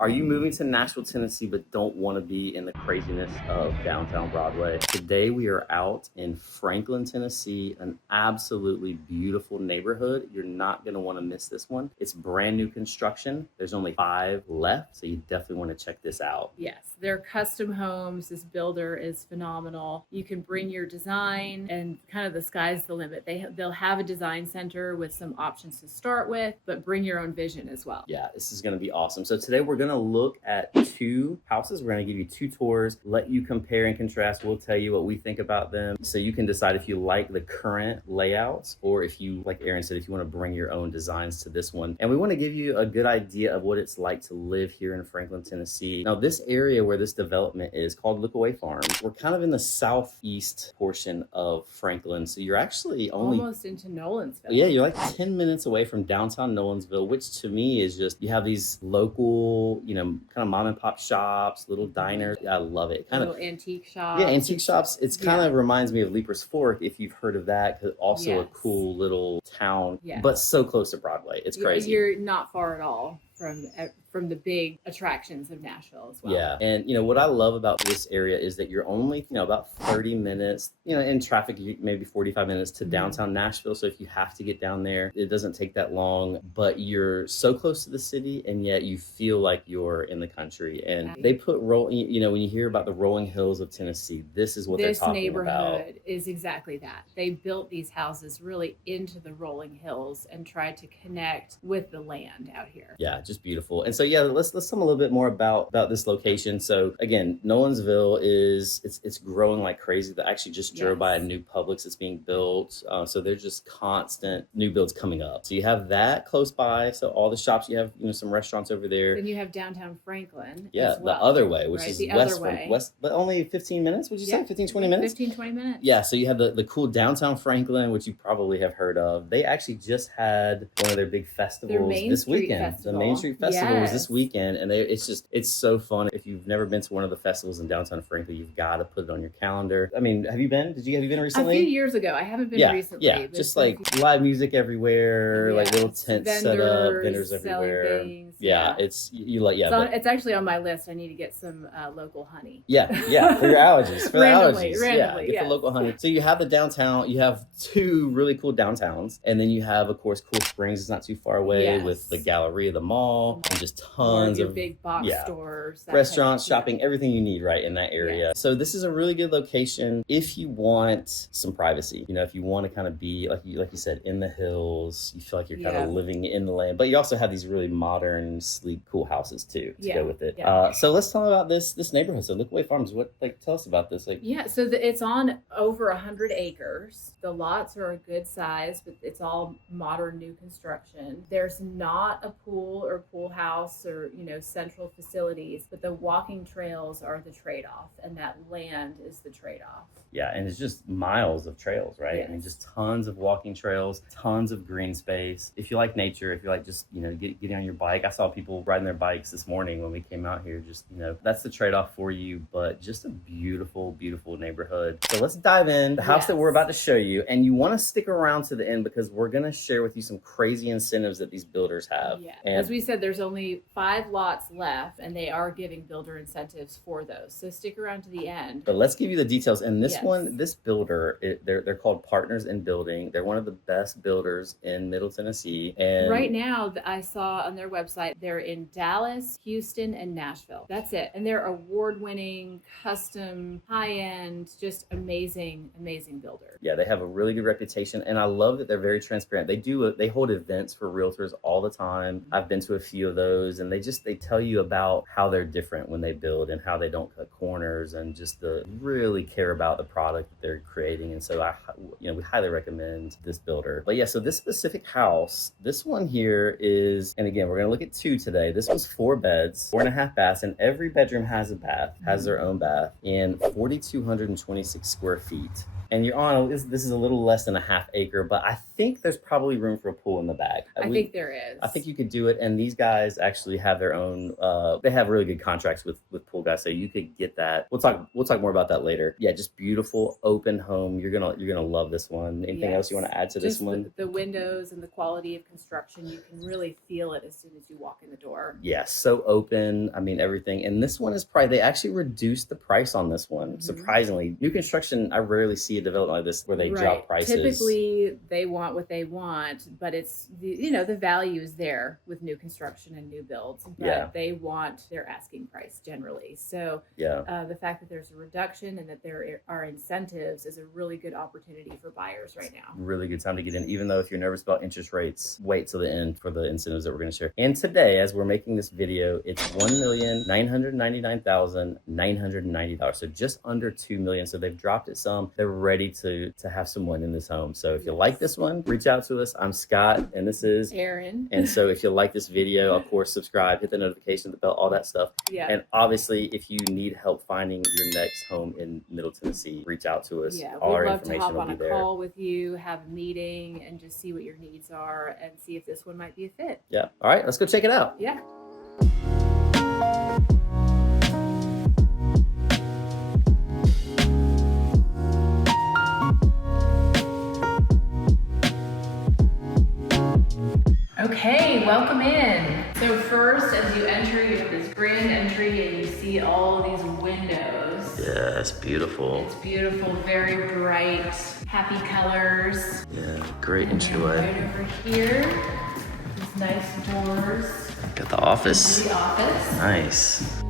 Are you moving to Nashville, Tennessee, but don't want to be in the craziness of downtown Broadway? Today we are out in Franklin, Tennessee, an absolutely beautiful neighborhood. You're not going to want to miss this one. It's brand new construction. There's only 5 left, so you definitely want to check this out. Yes, they're custom homes. This builder is phenomenal. You can bring your design and kind of the sky's the limit. They'll have a design center with some options to start with, but bring your own vision as well. Yeah, this is going to be awesome. So today we're going to look at 2 houses. We're going to give you 2 tours, let you compare and contrast. We'll tell you what we think about them, so you can decide if you like the current layouts or if you, like Aaron said, if you want to bring your own designs to this one. And we want to give you a good idea of what it's like to live here in Franklin, Tennessee. Now, this area where this development is called Lookaway Farms, we're kind of in the southeast portion of Franklin, so you're actually only almost into Nolensville. Yeah, you're like 10 minutes away from downtown Nolensville, which to me is just, you have these local, kind of mom and pop shops, little diners. I love it. Kind little of antique shops. Yeah, antique shops. It's kind of reminds me of Leaper's Fork, if you've heard of that, because also a cool little town, but so close to Broadway. It's crazy. You're not far at all from the big attractions of Nashville as well. Yeah, and what I love about this area is that you're only about 30 minutes, in traffic, maybe 45 minutes to downtown Nashville. So if you have to get down there, it doesn't take that long, but you're so close to the city and yet you feel like you're in the country. And they put when you hear about the rolling hills of Tennessee, this is what they're talking about. This neighborhood is exactly that. They built these houses really into the rolling hills and tried to connect with the land out here. Yeah, just beautiful. And so let's tell them a little bit more about this location. So again, Nolensville it's growing like crazy. They actually just drove by a new Publix that's being built. So there's just constant new builds coming up. So you have that close by. So all the shops, you have some restaurants over there. Then you have downtown Franklin. Yeah, as well, the other way, which is the west, but only 15 minutes. Would you say 15, 20 minutes? 15, 20 minutes. Yeah. So you have the cool downtown Franklin, which you probably have heard of. They actually just had one of their big festivals this weekend. The Main Street Festival was this weekend, and it's so fun. If you've never been to one of the festivals in downtown Franklin, you've got to put it on your calendar. I mean, have you been? Have you been recently? A few years ago. I haven't been recently. Yeah, just like live music everywhere, like little tents set up, vendors everywhere. Things, it's it's actually on my list. I need to get some local honey. Yeah, for your allergies. For randomly, get the local honey. So you have the downtown. You have 2 really cool downtowns, and then you have, of course, Cool Springs. It's not too far away with the Galleria, the mall, and just tons of big box stores, restaurants, shopping, everything you need right in that area. So this is a really good location if you want some privacy. If you want to kind of be like you said, in the hills, you feel like you're kind of living in the land, but you also have these really modern, sleek, cool houses too to go with it. So let's talk about this neighborhood. So Lookaway Farms, tell us about this. So it's on over 100 acres. The lots are a good size, but it's all modern, new construction. There's not a pool or pool house or central facilities, but the walking trails are the trade-off, and that land is the trade-off. Yeah, and it's just miles of trails, right? Yes. I mean, just tons of walking trails, tons of green space. If you like nature, if you like just, getting on your bike. I saw people riding their bikes this morning when we came out here. Just, that's the trade-off for you, but just a beautiful, beautiful neighborhood. So let's dive in. The house that we're about to show you, and you want to stick around to the end because we're going to share with you some crazy incentives that these builders have. Yeah. And as we said, there's only 5 lots left, and they are giving builder incentives for those. So stick around to the end. But let's give you the details. And this builder, they're called Partners in Building. They're one of the best builders in Middle Tennessee. And right now, I saw on their website, they're in Dallas, Houston, and Nashville. That's it. And they're award-winning, custom, high-end, just amazing, amazing builder. Yeah, they have a really good reputation. And I love that they're very transparent. They hold events for realtors all the time. I've been to a few of those, and they tell you about how they're different when they build and how they don't cut corners and just really care about the product that they're creating. And so we highly recommend this builder. But so this specific house, this one here is, and again, we're going to look at 2 today. This was 4 beds, 4.5 baths, and every bedroom has a bath, has their own bath, and 4,226 square feet. And this is a little less than a half acre, but I think there's probably room for a pool in the back. I think there is. I think you could do it. And these guys actually have their own, they have really good contracts with pool guy, so you could get that. We'll talk more about that later. Yeah, just beautiful open home. You're gonna love this one. Anything else you want to add to this one? The windows and the quality of construction, you can really feel it as soon as you walk in the door. Yes, so open. I mean, everything. And this one is probably, they actually reduced the price on this one. Surprisingly, new construction, I rarely see a development like this where they drop prices. Typically, they want what they want, but it's the value is there with new construction and new builds. But they want their asking price generally. So the fact that there's a reduction and that there are incentives is a really good opportunity for buyers right now. Really good time to get in, even though if you're nervous about interest rates, wait till the end for the incentives that we're going to share. And today, as we're making this video, it's $1,999,990. So just under $2 million. So they've dropped it some. They're ready to have someone in this home. So if you like this one, reach out to us. I'm Scott, and this is Erin. And so if you like this video, of course, subscribe, hit the notification bell, all that stuff. Yeah. And obviously, if you need help finding your next home in Middle Tennessee, reach out to us. Yeah, all our we'd love to information hop will on be a there. call with you, have a meeting, and just see what your needs are and see if this one might be a fit. Yeah. All right, let's go check it out. Yeah. Okay, welcome in. So first, as you enter, you have this grand entry and you see all these windows. Yeah, it's beautiful. It's beautiful, very bright, happy colors. Yeah, great And entryway. right over here, these nice doors. Got the office. The office. Nice.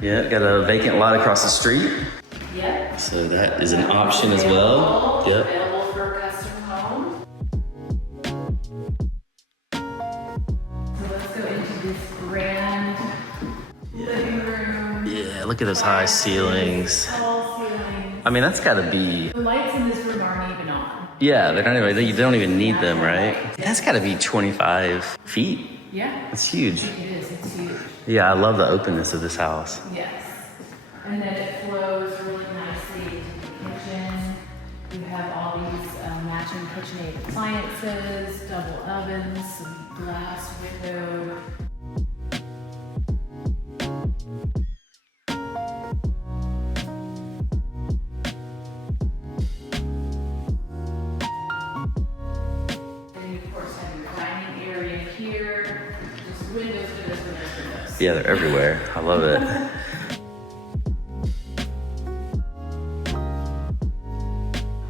Yeah, got a vacant lot across the street. Yep. So that is an option as well. Yep. Available for a custom home. So let's go into this grand living room. Yeah, look at those high ceilings. Tall ceilings. I mean, that's got to be. The lights in this room aren't even on. Yeah, they don't even need them, right? That's got to be 25 feet. Yeah. That's huge. It is. It's huge. Yeah, I love the openness of this house. Yes. And then it flows really nicely into the kitchen. You have all these matching KitchenAid appliances, double ovens, some glass window. And you, of course, have your dining area here. Just windows, windows, windows, windows. Yeah, they're everywhere. I love it.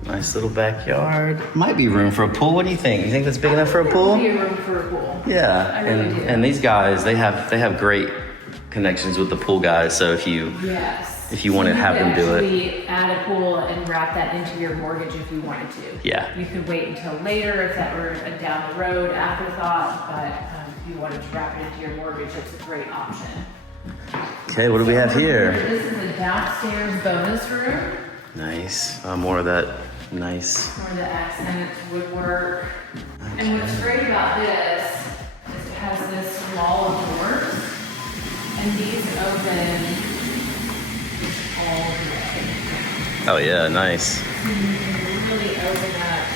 Nice little backyard. Might be room for a pool. What do you think? You think that's big enough for a pool? There would be room for a pool. Yeah, I really do. and these guys, they have great connections with the pool guys. So if you want to have them do it. You could actually add a pool and wrap that into your mortgage if you wanted to. Yeah. You could wait until later if that were a down the road afterthought, but if you wanted to wrap it into your mortgage, it's a great option. Okay, what do we have here? This is a downstairs bonus room Nice. More of that nice. where the accent woodwork. Okay. And what's great about this is it has this wall of doors, and these open all the way. Oh yeah, nice. You can really open up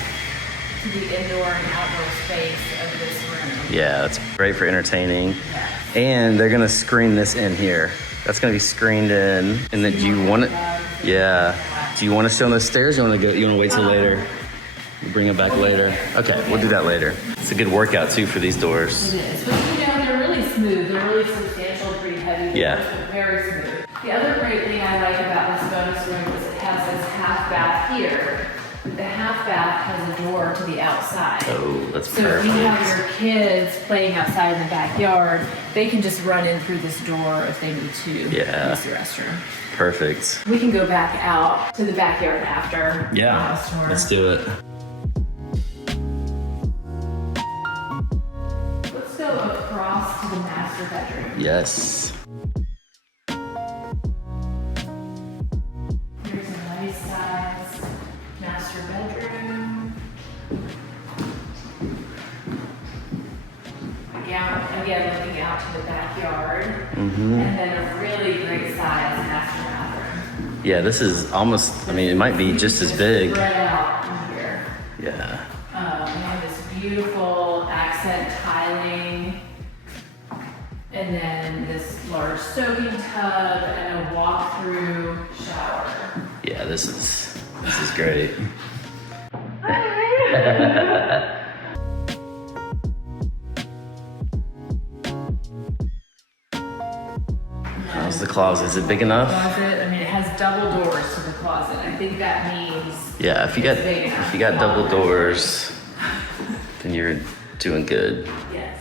to the indoor and outdoor space of this room. Yeah, it's great for entertaining. And they're gonna screen this in here. That's gonna be screened in. And then do you want it? Yeah. Do you want to show them the stairs? Or you want to wait till later? We'll bring it back later. Okay, we'll do that later. It's a good workout too for these doors. It is. But they're really smooth. They're really substantial, pretty heavy. Yeah. Doors, but very smooth. The other great thing I like about this bonus room is it has this half bath here. The half bath has a door to the outside. Oh, that's So perfect. if you have your kids playing outside in the backyard, they can just run in through this door if they need to use the restroom. Perfect. We can go back out to the backyard after. Yeah, let's do it. Let's go across to the master bedroom. Yes. Here's a nice size master bedroom. Again, looking out to the backyard. Mm-hmm. And then a really great size master bathroom. Yeah, this is almost, I mean, it might be just as big. Spread out in here. Yeah. We have this beautiful accent tiling. And then this large soaking tub and a walk-through shower. Yeah, this is great. How's the closet? Is it big enough? Closet, I mean, it has double doors to the closet. I think that means Yeah, if you got double doors, then you're doing good. yes.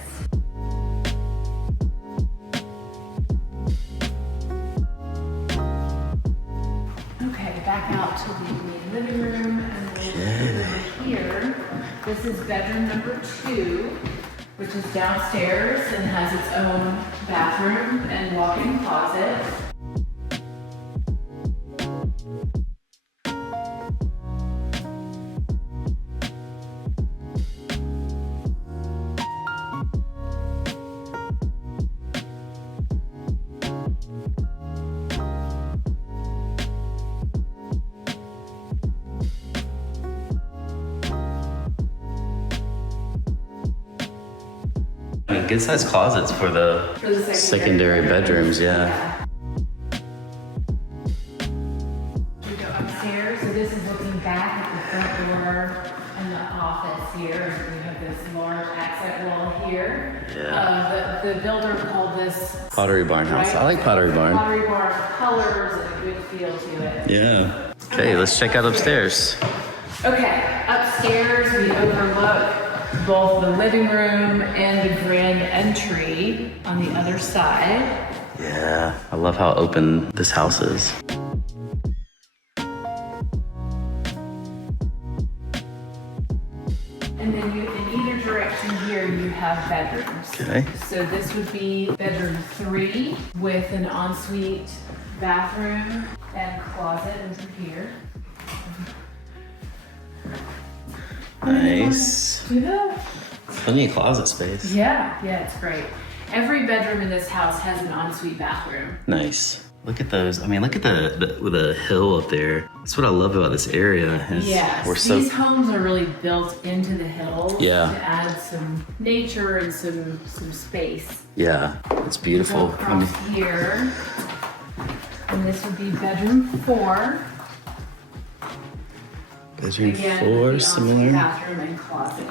Okay, back out to the main living room, and then over here, this is bedroom number 2, which is downstairs and has its own bathroom and walk-in closet. I mean, good sized closets for the secondary bedrooms, yeah. We go upstairs, so this is looking back at the front door and the office here. We have this large accent wall here. Yeah. The builder called this Pottery Barn house. I like Pottery Barn. Pottery Barn colors and a good feel to it. Yeah. Okay, let's check out upstairs. Okay, upstairs we overlook both the living room and the grand entry on the other side. Yeah, I love how open this house is. And then in either direction here, you have bedrooms. Okay. So this would be bedroom 3 with an ensuite bathroom and closet over here. Nice. Yeah. Plenty of closet space. Yeah, it's great. Every bedroom in this house has an ensuite bathroom. Nice. Look at those. I mean, look at the hill up there. That's what I love about this area. Yes, these homes are really built into the hills to add some nature and some space. Yeah, it's beautiful. Go across here, and this would be bedroom 4. Bedroom Again, 4, the similar. ensuite bathroom and closet.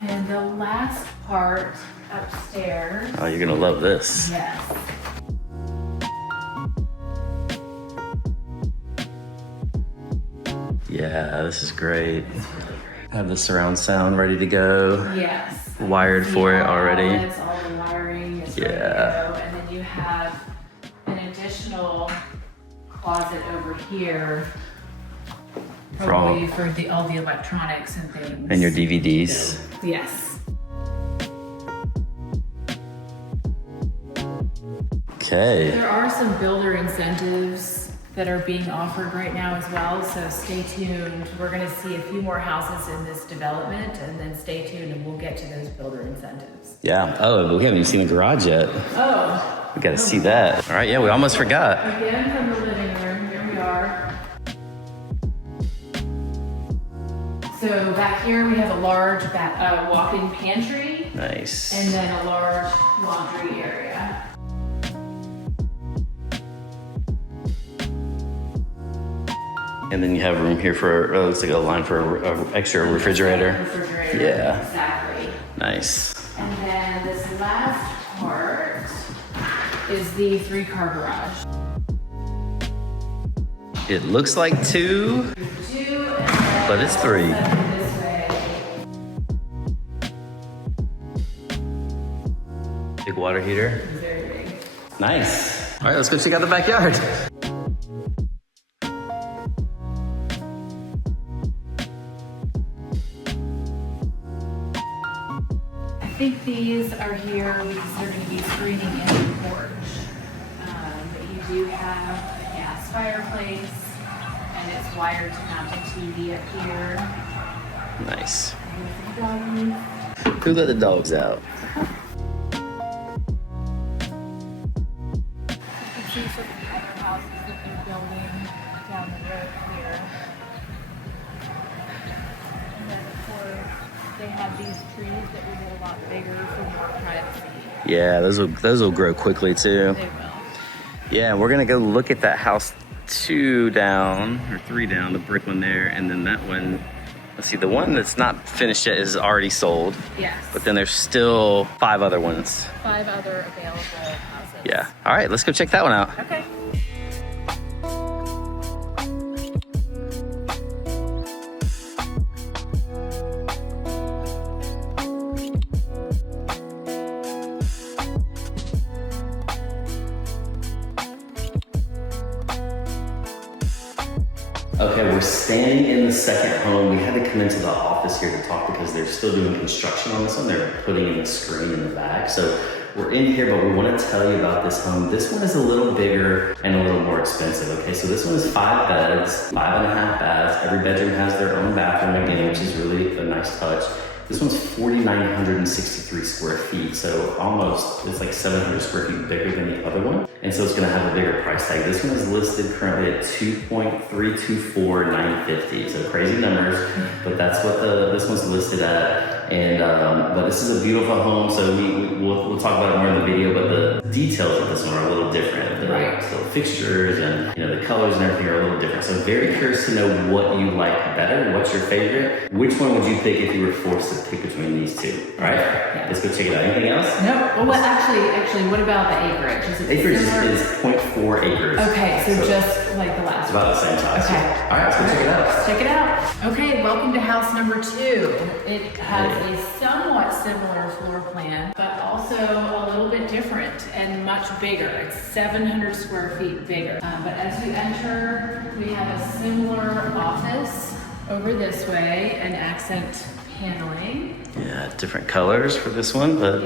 And the last part upstairs. Oh, you're gonna love this. Yes. Yeah, this is great. Have the surround sound ready to go. Yes. Wired for it already. Outlets, all the wiring is ready to go. And then you have an additional closet over here. Probably for all the electronics and things. And your DVDs. Yes. Okay. There are some builder incentives that are being offered right now as well, so stay tuned. We're gonna see a few more houses in this development, and then stay tuned and we'll get to those builder incentives. Yeah. Oh, we haven't even seen the garage yet. Oh. We gotta see that. All right, yeah, we almost forgot. Again from the living room, here we are. So back here we have a large walk-in pantry. Nice. And then a large laundry area. And then you have room here for, looks like a line for an extra refrigerator. Yeah. Exactly. Nice. And then this last part is the 3-car garage. It looks like 2, but it's 3. This way. Big water heater. Very big. Nice. All right, let's go check out the backyard. I think these are here because they're going to be screening in the porch. But you do have a gas fireplace, and it's wired to mount a TV up here. Nice. Doggies. Who let the dogs out? see some other houses that they're building down the road here. And then of course they have these trees that will get a lot bigger for more privacy. Yeah, those will grow quickly too. They will. Yeah, we're gonna go look at that house 2 down or 3 down, the brick one there, and then that one. Let's see, the one that's not finished yet is already sold. Yes. But then there's still 5 other ones. 5 other available houses. Yeah. All right, let's go check that one out. Okay. Okay, we're standing in the second home. We had to come into the office here to talk because they're still doing construction on this one. They're putting in the screen in the back. So we're in here, but we want to tell you about this home. This one is a little bigger and a little more expensive. Okay, so this one is 5 beds, 5.5 baths. Every bedroom has their own bathroom again, which is really a nice touch. This one's 4,963 square feet, so almost, it's like 700 square feet bigger than the other one. And so it's gonna have a bigger price tag. This one is listed currently at $2,324,950. So crazy numbers, but that's what this one's listed at. And but this is a beautiful home, so we'll talk about it more in the video, but the details of this one are a little different. The still fixtures and the colors and everything are a little different. So very curious to know what you like better. What's your favorite? Which one would you pick if you were forced to pick between these two? All right, let's go check it out. Anything else? No. Well, actually, what about the acreage? Is it acreage similar? is 0.4 acres. Okay, so just like the last it's about the same size. Okay. All right, let's go check it out. Let's check it out. Okay, welcome to house number 2. It has a somewhat similar floor plan, but also a little bit different and much bigger. It's 700 square feet bigger. But as you enter, we have a similar office over this way and accent paneling. Yeah, different colors for this one, but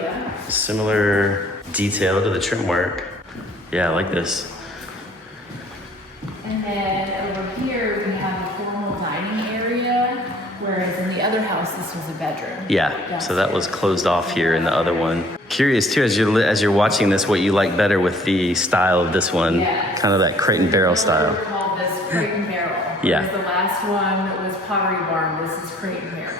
similar detail to the trim work. Yeah, I like this. And then over here, we have a formal dining area, whereas in the other house, this was a bedroom. Yeah, so that was closed off here in the other one. Curious too, as you're watching this, what you like better with the style of this one, kind of that crate and barrel style. We call this crate and barrel. Yeah. The last one was Pottery Barn. This is crate and barrel.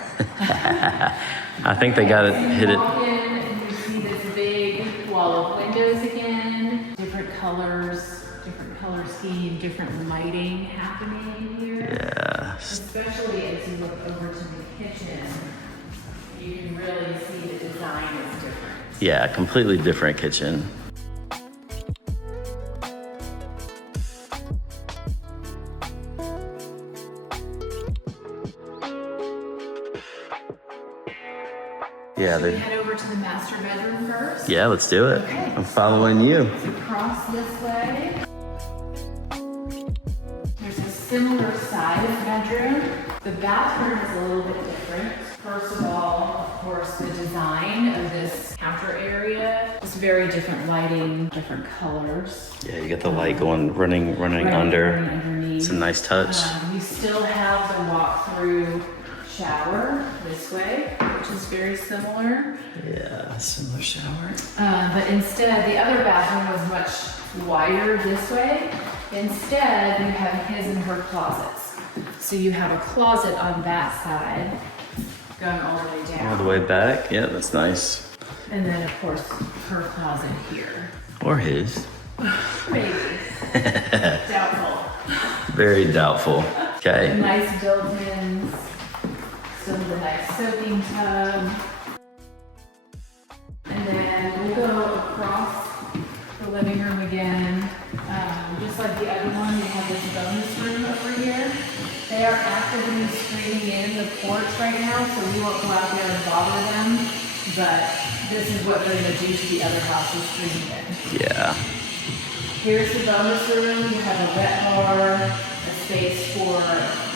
I think they got it, hit it. Walk in and you see this big wall of windows again, different colors, different color scheme, different lighting happening here. Yeah. Especially as you look over to the kitchen, you can really see the design is different. Yeah, completely different kitchen. Yeah, Should we head over to the master bedroom first? Yeah, let's do it. Okay. I'm following you. Across this way. There's a similar size bedroom. The bathroom is a little bit different. First of all, of course, the design of this counter area is very different lighting, different colors. Yeah, you got the light running Running underneath. It's a nice touch. You still have the walk-through shower this way, which is very similar. Yeah, similar shower. But instead, the other bathroom was much wider this way. Instead, you have his and her closets. So you have a closet on that side, going all the way down. All the way back. Yeah, that's nice. And then, of course, her closet here. Or his. Maybe. Doubtful. Very doubtful. Okay. Nice built-ins. Still the nice soaking tub. And then we'll go across the living room again. Just like the other one, we have this bonus room over here. They are actively screening in the porch right now, so we won't go out there and bother them. But this is what they're going to do to the other houses screening in. Yeah. Here's the bonus room. You have a wet bar, a space for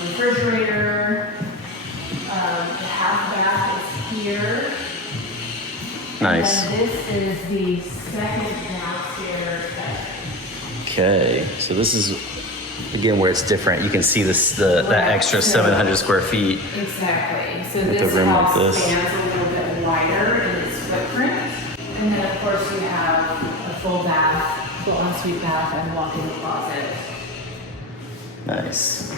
refrigerator. The half bath is here. Nice. And this is the second downstairs bed. Okay, so this is again where it's different. You can see this that extra 700 square feet. Exactly. So With this the room house like this. spans a little bit wider in its footprint. And then of course you have a full bath full ensuite bath and walk-in closet. Nice.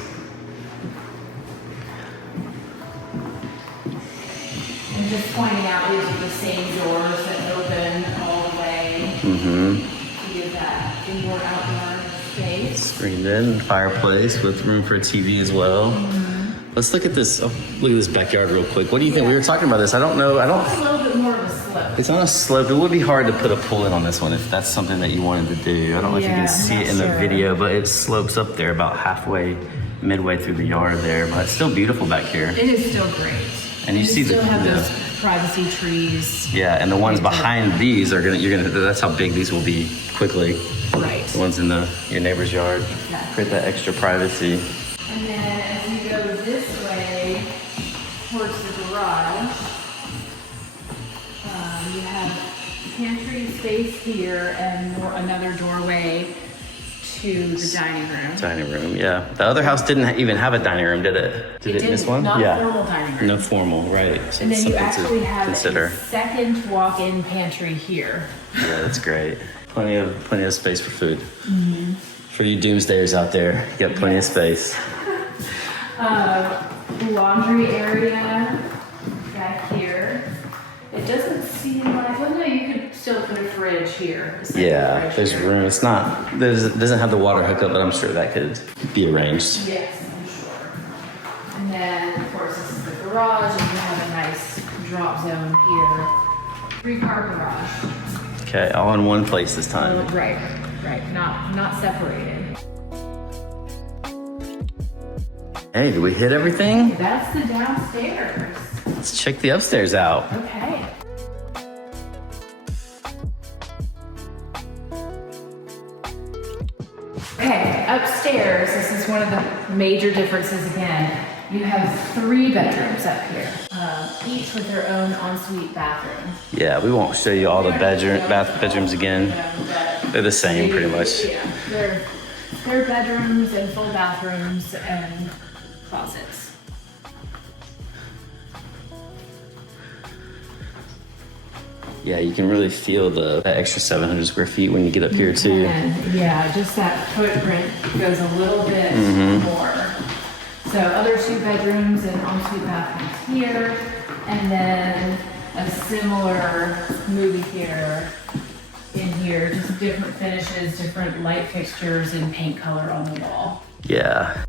And just pointing out, these are the same doors that open all the way to give that indoor-outdoor space. Screened in, fireplace with room for a TV as well. Let's look at this. Oh, look at this backyard real quick. What do you think? We were talking about this. I don't know. It's a little bit more of a slope. It's on a slope. It would be hard to put a pool in on this one if that's something that you wanted to do. I don't know if you can see it in the video, but it slopes up there about midway through the yard there. But it's still beautiful back here. It is still great. And you see still have those privacy trees. Yeah, and the ones behind these are that's how big these will be quickly. Right. The ones in your neighbor's yard. Exactly. Create that extra privacy. And then as you go this way towards the garage, you have pantry space here and another doorway to the dining room. Dining room, yeah. The other house didn't even have a dining room, did it? Did it in this one? Not a formal dining room. No formal, right. So and then you actually have consider. a second walk-in pantry here. Yeah, that's great. Plenty of space for food. For you doomsdayers out there, you got plenty of space. Laundry area back here. It doesn't seem like, well, no, you could still put a fridge here. Yeah, there's room. It doesn't have the water hookup, but I'm sure that could be arranged. Yes, I'm sure. And then, of course, this is the garage, and you have a nice drop zone here. 3-car garage. Okay, all in one place this time. Right. Not separated. Hey, did we hit everything? That's the downstairs. Let's check the upstairs out. Okay. Okay, upstairs, this is one of the major differences again. You have 3 bedrooms up here, each with their own ensuite bathroom. Yeah, we won't show you all the bedrooms again. They're the same pretty much. Yeah, they're bedrooms and full bathrooms and closets. Yeah, you can really feel that extra 700 square feet when you get up here too. Yeah, just that footprint goes a little bit more. So other 2 bedrooms and ensuite bathrooms here, and then a similar movie theater in here, just different finishes, different light fixtures, and paint color on the wall. Yeah.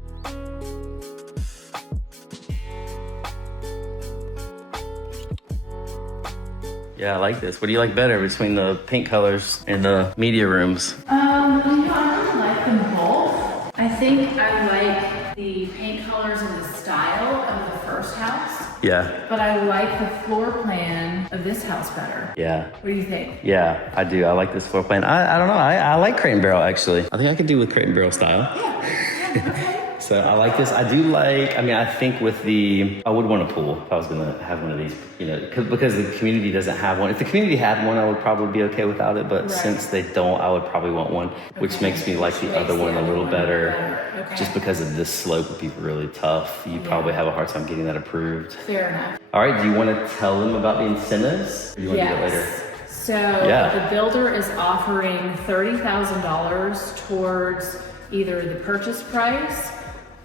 Yeah, I like this. What do you like better between the paint colors and the media rooms? I really like them both. I think I like the paint colors and the style of the first house. Yeah. But I like the floor plan of this house better. Yeah. What do you think? Yeah, I do. I like this floor plan. I don't know. I like Crate and Barrel actually. I think I could do with Crate and Barrel style. Yeah. Okay. So I like this. I do like, I think I would want a pool if I was going to have one of these, because the community doesn't have one. If the community had one, I would probably be okay without it. But since they don't, I would probably want one, which makes me like the other one a little better. Okay. Just because of this slope would be really tough. You probably have a hard time getting that approved. Fair enough. All right. Do you want to tell them about the incentives? Or do you want to do that later? So the builder is offering $30,000 towards either the purchase price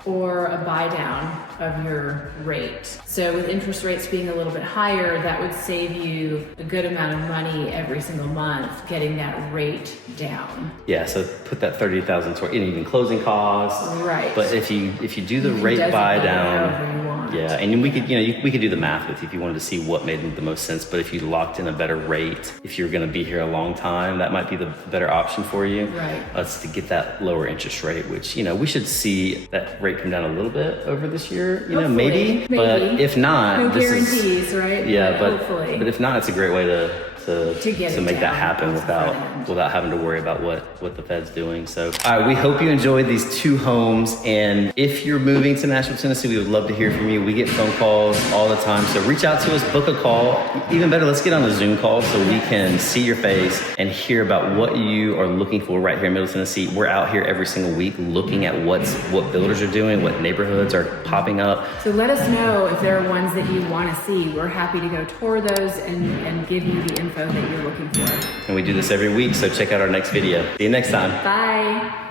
or a buy down of your rate. So with interest rates being a little bit higher, that would save you a good amount of money every single month getting that rate down. Yeah, so put that $30,000 toward even closing costs. Right. But if you do the rate buy down, yeah, and we could we could do the math with you if you wanted to see what made the most sense. But if you locked in a better rate, if you're going to be here a long time, that might be the better option for you. Right. It's to get that lower interest rate, which we should see that rate come down a little bit over this year. Hopefully, maybe. But if not, no guarantees, right? Yeah, but if not, it's a great way to make that happen without having to worry about what the Fed's doing. So, all right, we hope you enjoyed these 2 homes. And if you're moving to Nashville, Tennessee, we would love to hear from you. We get phone calls all the time. So reach out to us, book a call. Even better, let's get on a Zoom call so we can see your face and hear about what you are looking for right here in Middle Tennessee. We're out here every single week looking at what builders are doing, what neighborhoods are popping up. So let us know if there are ones that you want to see. We're happy to go tour those and give you the information info that you're looking for. And we do this every week, so check out our next video. See you next time. Bye.